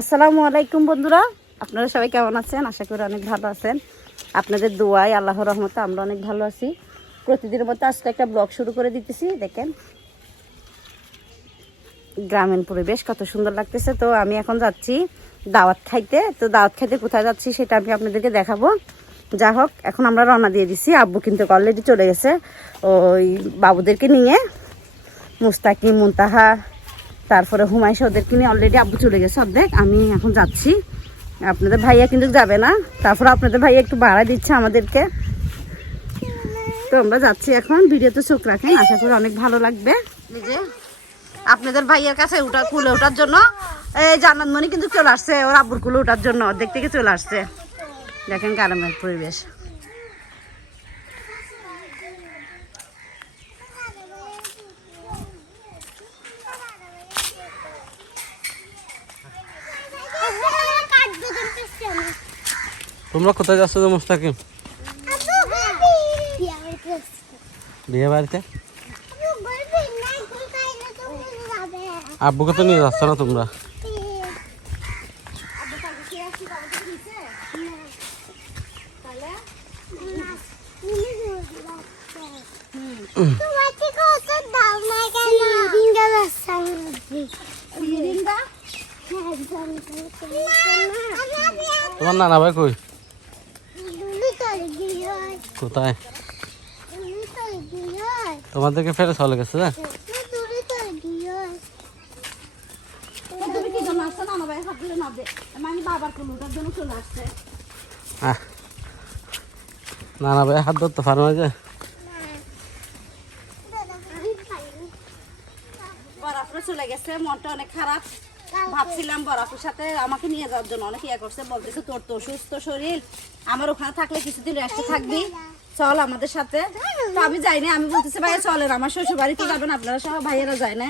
আসসালামু আলাইকুম বন্ধুরা, আপনারা সবাই কেমন আছেন? আশা করি অনেক ভালো আছেন। আপনাদের দোয়ায় আল্লাহর রহমতে আমরা অনেক ভালো আছি। প্রতিদিনের মতো আজকে একটা ব্লগ শুরু করে দিতেছি। দেখেন গ্রামীণ পরিবেশ কত সুন্দর লাগতেছে। তো আমি এখন যাচ্ছি দাওয়াত খাইতে। তো দাওয়াত খাইতে কোথায় যাচ্ছি সেটা আমি আপনাদেরকে দেখাবো। যা হোক, এখন আমরা রওনা দিয়ে দিছি। আব্বু কিন্তু অলরেডি চলে গেছে ওই বাবুদেরকে নিয়ে। মুস্তাকিম, মুনতাহা, তারপরে হুমায়ুসা ওদেরকে নিয়ে অলরেডি আব্বু চলে গেছে অর্ধেক। আমি এখন যাচ্ছি। আপনাদের ভাইয়া কিন্তু যাবে না। তারপরে আপনাদের ভাইয়া একটু ভাড়া দিচ্ছে আমাদেরকে। তো আমরা যাচ্ছি এখন। ভিডিওতে চোখ রাখেন, আশা করি অনেক ভালো লাগবে। এই যে আপনাদের ভাইয়ের কাছে কুলে ওঠার জন্য এই জান্নাত মনি কিন্তু চলে আসছে ওর আব্বুর কুলে ওঠার জন্য। অর্ধেক থেকে চলে আসছে। দেখেন গ্রামের পরিবেশ। তোমরা কোথায় যাচ্ছ তো মুস্তাকিম? বিয়ে বাড়িতে। আব্বুকে তো নিয়ে যাচ্ছ না তোমরা? তোমার নানা ভাই কই? কোথায়? তোমাদেরকে ফেরে চলে গেছে না? নানা ভাই হাত ধরতে পারো না যে। বরাফরে চলে গেছে, মনটা অনেক খারাপ। ভাবছিলাম বরাফের সাথে আমাকে নিয়ে যাওয়ার জন্য অনেক ইয়ে করছে, বলতেছে তোর তো অসুস্থ শরীর, আমার ওখানে থাকলে কিছুদিন রেস্টে থাকবি, চল আমাদের সাথে। তো আমি যাই না। আমি বলতেছি ভাইয়া চলেন, আমার শ্বশুর বাড়িতে যাবেন আপনারা সব, ভাইয়েরা যায় না।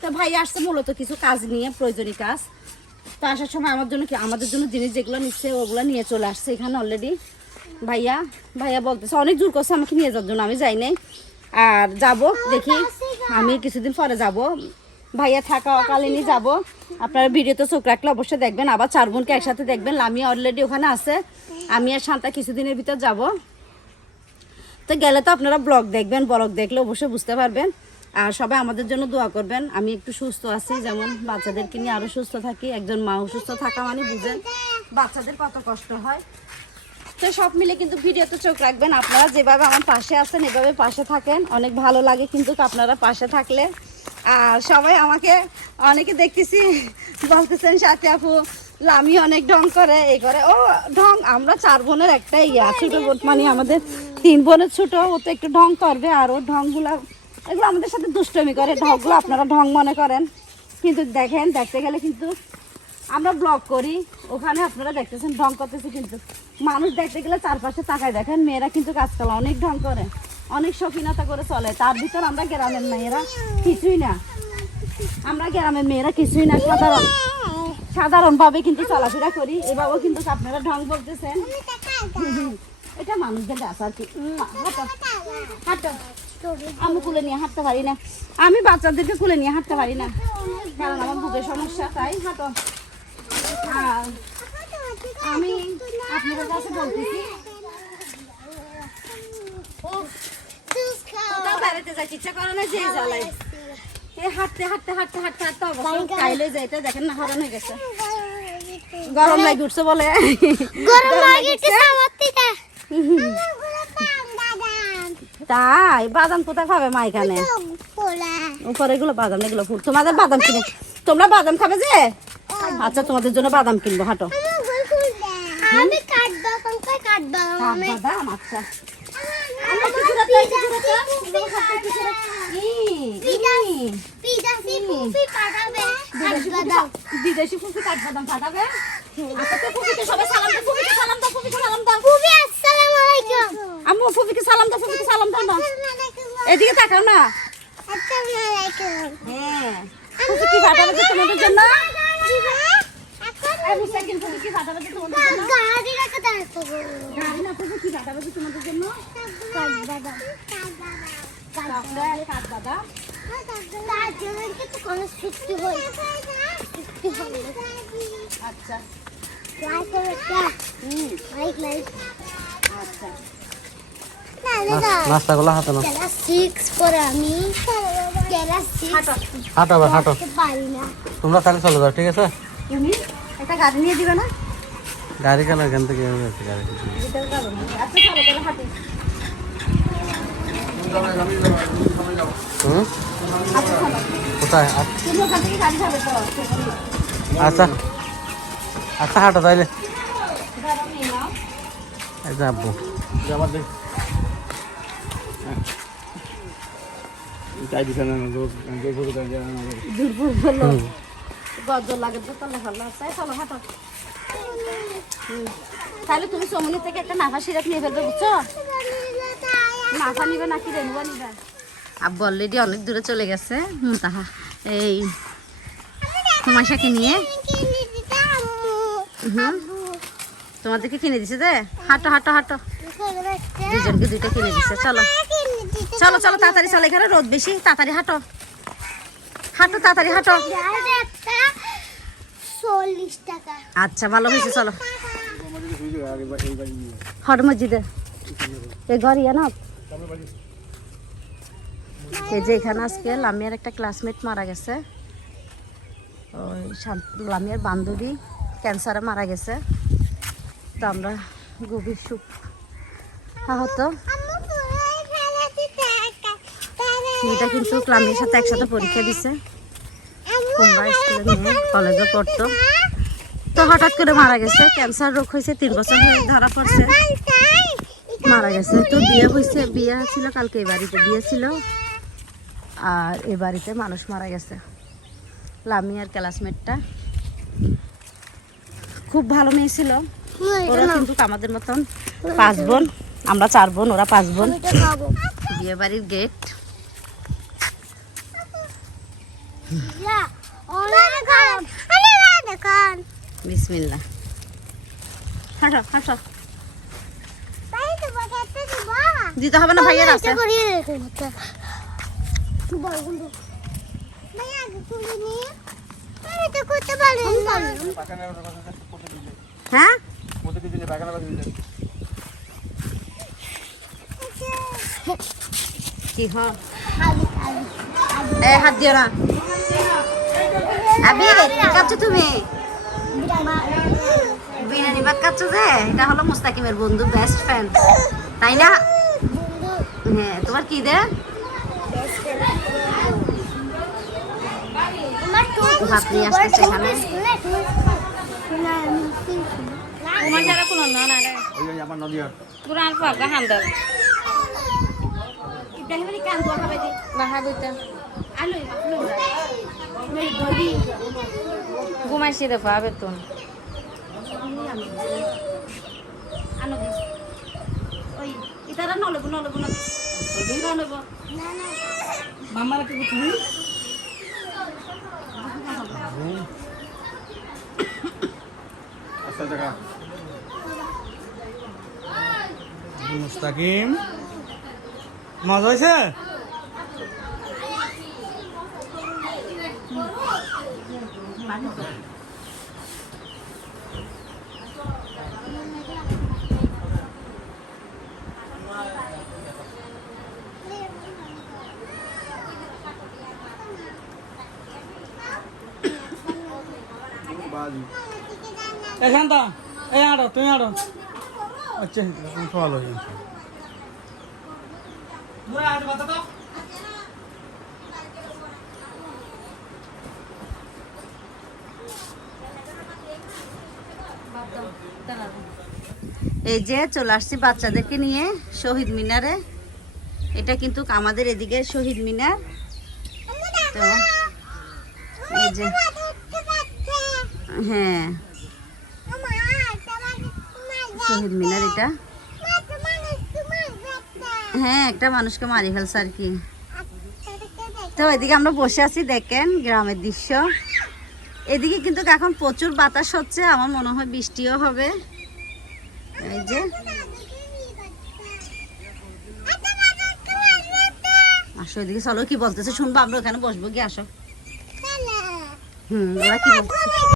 তো ভাইয়া আসছে মূলত কিছু কাজ নিয়ে, প্রয়োজনীয় কাজ। তো আসার সময় আমার জন্য কি আমাদের জন্য জিনিস যেগুলো নিচ্ছে ওগুলো নিয়ে চলে আসছে এখানে অলরেডি। ভাইয়া বলতেছে অনেক জোর করছে আমাকে নিয়ে যাওয়ার জন্য, আমি যাই নাই। আর যাব দেখি, আমি কিছুদিন পরে যাব, ভাইয়া থাকাকালীনই যাব। আপনারা ভিডিওতে চোখ রাখলে অবশ্যই দেখবেন। আবার 4 বোনকে একসাথে দেখবেন। লামিয়া অলরেডি ওখানে আছে, আমি আর শান্তা কিছুদিনের ভিতর যাব। তো গেলে তো আপনারা ব্লগ দেখবেন, ব্লগ দেখলে অবশ্যই বুঝতে পারবেন। আর সবাই আমাদের জন্য দোয়া করবেন। আমি একটু সুস্থ আছি, যেমন বাচ্চাদেরকে নিয়ে আরও সুস্থ থাকি। একজন মা অসুস্থ থাকা মানে বুঝেন বাচ্চাদের কত কষ্ট হয়। তো সব মিলে কিন্তু ভিডিওতে চোখ রাখবেন। আপনারা যেভাবে আমার পাশে আছেন এভাবে পাশে থাকেন, অনেক ভালো লাগে কিন্তু আপনারা পাশে থাকলে। আর সবাই আমাকে অনেকে দেখতেছি বলতেছেন সাথে আপু লামি অনেক ঢং করে, এই করে ও ঢং। আমরা 4 বোনের একটা ছোট বোন, মানে আমাদের 3 বোনের ছোট, ও তো একটু ঢং করবে। আর ওর ঢংগুলা এগুলো আমাদের সাথে দুষ্টমি করে। ঢংগুলো আপনারা ঢং মনে করেন, কিন্তু দেখেন দেখতে গেলে কিন্তু আমরা ব্লগ করি, ওখানে আপনারা দেখতেছেন ঢং করতেছে। কিন্তু মানুষ দেখতে গেলে চারপাশে তাকায় দেখেন, মেয়েরা কিন্তু কাজকাল অনেক ঢং করে, অনেক শৌখিনতা করে চলে। তার ভিতর আমরা গ্রামের মেয়েরা কিছুই না। আমরা গ্রামের মেয়েরা কিছুই না, সাধারণভাবে কিন্তু চলাফেরা করি। এভাবেও কিন্তু আপনারা ঢং বলতেছেন। এটা মানুষদের আছে আর কি। হাঁটো, আমি কুলে নিয়ে হাঁটতে পারি না। আমি বাচ্চাদেরকে কুলে নিয়ে হাঁটতে পারি না, কারণ আমার বুকের সমস্যা। তাই হাঁটো। আমি আপনাদের কাছে বলতেছি বেড়াতে যাইতে ইচ্ছা করে না, যে জ্বালাই হাঁটতে হাঁটতে হাঁটতে হাঁটতে হাঁটতে অবস্থা খাইলে যাইতে দেখেন না হরণ হয়ে গেছে। গরম লাগে উঠছে বলে, তাই বাদাম কোথায় খাবে মা? এখানে উপরে এগুলো বাদাম, এগুলো ফুল। তোমাদের বাদাম কিনে, তোমরা বাদাম খাবে যে? আচ্ছা তোমাদের জন্য বাদাম কিনবো, হাঁটো। আচ্ছা বিদেশি ফুফি কাঠবাদাম পাঠাবে। সবাই সালাম দাও, ফুফিকে সালাম দাও, ফুফিকে সালাম দাও। আম্মু ফুফিকে সালাম দাও, ফুফিকে সালাম দাও না। এদিকে তাকাও না। হ্যাঁ, ফুফি কি পাঠাবে তোমাদের জন্য? গাড়ি না ফুফি কি পাঠাবে তোমাদের জন্য? কাঠবাদাম। তার জন্য কিন্তু কোনো সৃষ্টি হয়। আচ্ছা আচ্ছা নাস্তাগুলো হাতে নাও। ক্লাস 6 পরে আমি ক্লাস 6 হাঁটো আবার হাঁটো। পারি না। তোমরা তাহলে চলে যাও, ঠিক আছে? তুমি একটা গাড়ি নিয়ে দিবে না? গাড়ি কেন এখান থেকে গাড়ি দিতে পারবো না। আচ্ছা চলো তাহলে হাঁটি। হুম আচ্ছা চলো। কোথায় তুমি ওখান থেকে গাড়ি যাবে তো? আচ্ছা আচ্ছা হাঁটো তাইলে। ধরো নিয়ে নাও। এই যে আব্বু যাবার দে দুর্বল হলো গজল লাগে তো তাহলে ভালো আছে। চলো হাঁটো। তাহলে তুমি সমুনি থেকে একটা নাফা সিরাপ নিয়ে ফেলবে, বুঝছো? নাফা নিবে নাকি রেনুয়া নিবে? আব্বু অলরেডি অনেক দূরে চলে গেছে মুতাহা এই হুমাশাকে নিয়ে। তোমাদেরকে কিনে দিছে যে, হাঁটো হাঁটো হাঁটো। দুজনকে দুইটা কিনে দিছে। চলো চলো চলো তাড়াতাড়ি চলো, এখানে রোদ বেশি। তাড়াতাড়ি হাঁটো হাঁটো তাড়াতাড়ি হাঁটো। 40 টাকা। আচ্ছা ভালো হয়েছে। চলো হর মসজিদে এই ঘর ইয়া না। এই যে এখানে আজকে লামিয়ার একটা ক্লাসমেট মারা গেছে। ওই লামিয়ার বান্ধবী ক্যান্সারে মারা গেছে। তো আমরা গভীর সুখ আহত। মেয়েটা কিন্তু লামিয়ার সাথে একসাথে পরীক্ষা দিছে, কুম্বা স্কুলে নিয়ে কলেজে পড়তো। তো হঠাৎ করে মারা গেছে। ক্যান্সার রোগ হয়েছে, 3 বছর হয়ে ধরা পড়ছে, মারা গেছে। তো বিয়ে হয়েছে, বিয়ে ছিল কালকে, এই বাড়িতে বিয়ে ছিল। আর এই বাড়িতে মানুষ মারা গেছে। লামিয়ার ক্লাসমেটটা খুব ভালো মেয়ে ছিল। ওরা কিন্তু আমাদের মতন 5 বোন, আমরা 4 বোন, ওরা 5 বোন। বিয়ে বাড়ির গেট। বিসমিল্লাহ। হাঁটো হাঁটো। দিতে হবে না, ভাইয়ের আছে। হ্যাঁ কি হ্যাঁ হাত দিও না। আবি কি খাচ্ছ তুমি? বিরিয়ানি ভাত খাচ্ছ যে? এটা হলো মুস্তাকিমের বন্ধু, বেস্ট ফ্রেন্ড, তাই না? হ্যাঁ। তোমার কি দে? ভাত নিয়ে আসতেছে এখানে। তোমার যারা কোনো না না রে পুরান পাকা হান্দাল ইব্রাহিমের কান দোয়া খাবে দি বাহা বইতা আলো আলো মেই গরি ঘুমাইছি দেখো বেতন আনো দি ওই ইতারা নলব নলব না নলব মামার কি তুমি আচ্ছা দেখা মুস্তাকিম মজা হয়েছে? এখানটা এই আড়ো তুমি আড়ো আচ্ছা তুমি ভালো হয়ে এই যে চলে আসছি বাচ্চাদেরকে নিয়ে শহীদ মিনারে। এটা কিন্তু আমাদের এদিকে শহীদ মিনার। তো এই যে হ্যাঁ শহীদ মিনার এটা। হ্যাঁ একটা মানুষকে মারি ফেলছে আর কি। তো এদিকে আমরা বসে আছি, দেখেন গ্রামের দৃশ্য। এদিকে কিন্তু এখন প্রচুর বাতাস হচ্ছে, আমার মনে হয় বৃষ্টিও হবে। এই যে আসো এদিকে, চলো কি বলতেছে শুনবো, আমরা ওখানে বসবো কি, আসো। ওরা কি বলতেছে